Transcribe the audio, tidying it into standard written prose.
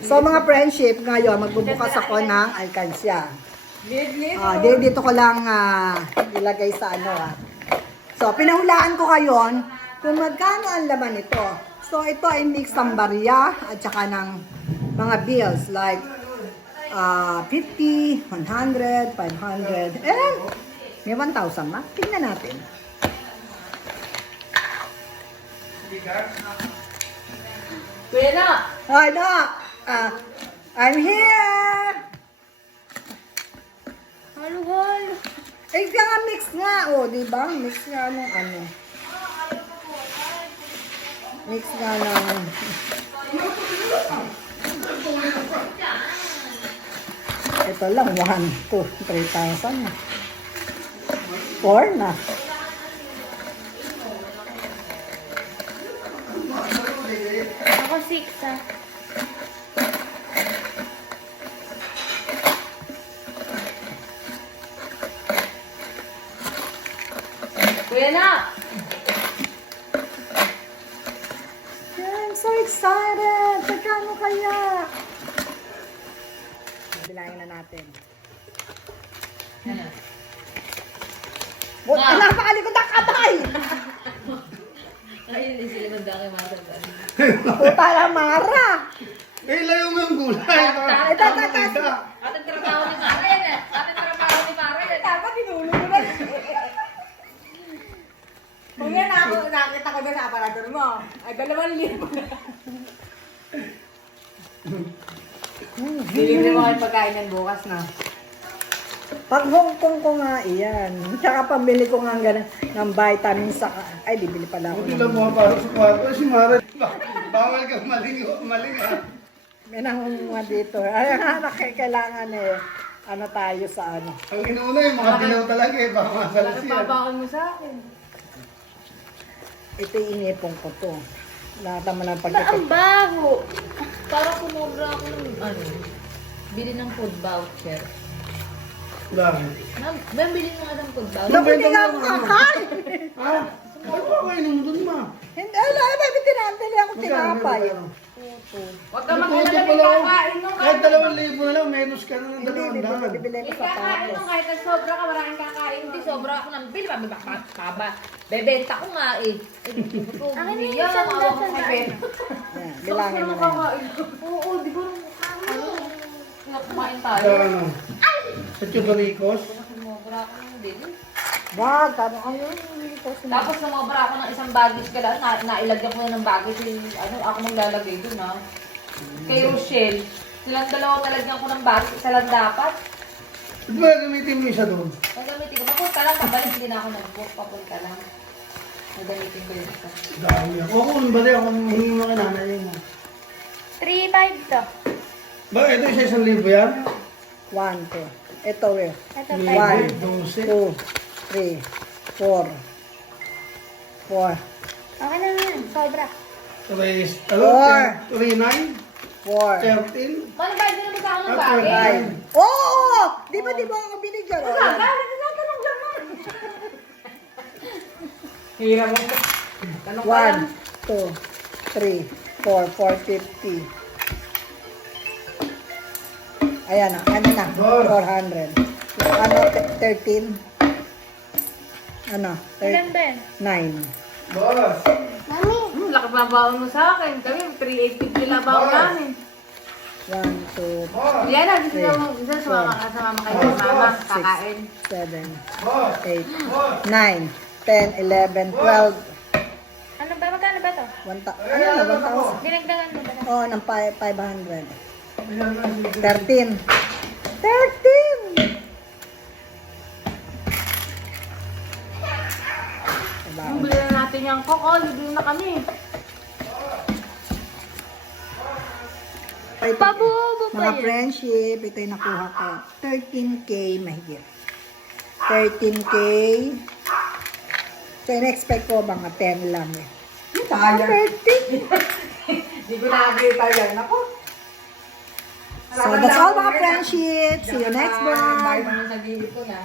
So mga friendship, ngayon magbubukas ako ng alkansya. Dito ko lang ilagay sa ano. So pinahulaan ko kayon kung magkano ang laman nito. So ito ay mix ng barya at saka ng mga bills like 50, 100, 500, and may 1,000 ma. Tingnan natin. Kuya na! Hi, na! I'm here! Halo, halo. Eh, kaya mix nga, oh, di ba? Mix nga ng ano. Mix nga ng... Ito lang, 1, 2, 3,000 na. 4 na. Ako 6 ah. Kuya na! I'm so excited! Pagkano kaya? Bilangin na natin. Buti na, napakalikod ang kamay! Ay, hindi sila magdaki masaban. Puta na, Mara! Eh, layo mo yung gulay. Ito, ito. Ating trabaho ni Mara yan eh. Ating trabaho ni Mara yan. Dapat tinulog ko na. Kung yan ako, nakita ko na sa aparador mo. Ay, 2,000 na. Bili mo kayo pagkain ng bukas na. Pag Hong Kong ko nga iyan. Tsaka pambili ko nga ng vitamin sa... Ay, bibili pala ako. Buti lang mga pasok sa kwarto. Si Mara, bawal kang maling ha. May nangunga dito. Ay, kailangan eh. Ano tayo sa ano. Ang inuuna yung mga dilaw talaga eh. Baka masalas yan. Nagpapakal mo sa akin. Ito inipong ko to. Lahat naman ang Ba, ang pagkakit. baho. Para kumubra ako ng ano. Bili ng food voucher. Bakit? Ma'am, bili nga ng food voucher. Naku, hindi nga ako kakain. Ha? Ano ba kayo nung doon ma? Hindi, ay, baby, tinapili ako tinapay. Huwag ka Ano mag-alala, may pala ako? kakain nung Kahit 2,000 na lang, menos ka na ng Hindi, 200. bibili ko May sa kakain tapos. nung kahit na sobra ka, maraming kakain. Hindi sobra ako ng bili. Bebenta ko nga eh. Akin na yung sanda. Yan, bilangin mo na yan. Oo, di ba? Kumain Sa tayo. ano? Sa Chubaricos? Sumobra ako ng bili. Wag, ano Tapos sumobra ako ng isang baggage ka lang. Nailagyan ko na ng baggage. Ano, ako maglalagay dun ha. Kay Rochelle. Silang dalawa nalagyan ko ng baggage. Isa lang dapat. Ba't ba gamitin mo isa doon? Nagamitin ko. Papunta lang. Pabalik hindi na ako nag-book. Papunta lang. Nagamitin ko yun. Dahil yan. O kung bali ako hingin mo kananay mo. 3.5 to. Ba, ito isa 1,000 yan? 1, 2. Ito eh. Ito 1,000, 2, 12. 3, 4. 4. Okay na yan. Sobra. 3, Four. 39, 4. 13. Paano ba? Hindi naman ako ng Ah, baggage. 5. Oo! Di ba ako binigyan? Oh, yan. Tinatanong naman. Hirap mo. Tanong ka 1, lang. 2, 3, 4, 450. Ayan na, ano na? 400. Ano, 13? Ano? Ilan ba yan? 9. Boss! Mami! Laki pa baon mo sa akin. Kami, 380 nila baon namin. 1, 2, Boss! Yan na, gusto niya mo. Gusto sumama ka sa mama kayo. Mama, kakain. 7, Boss! 8, 9, 10, 11, 12. Ano ba? Magkano ba to? 1,000. Ano na, 1,000? Dinagdagan mo ba? Oo, ng 500. 13. 13! Diba? Yung bili na natin yung koko, libre na kami. Pabubo pa Mga yan. friendship, ito yung nakuha ko. 13K mahigit. 13K. So, in-expect ko mga 10 lang eh. Sayang. 13. Hindi ko nakakita yan. Ako. So, that's all mga friendship. See you next vlog. Bye naman sa gilid ko na.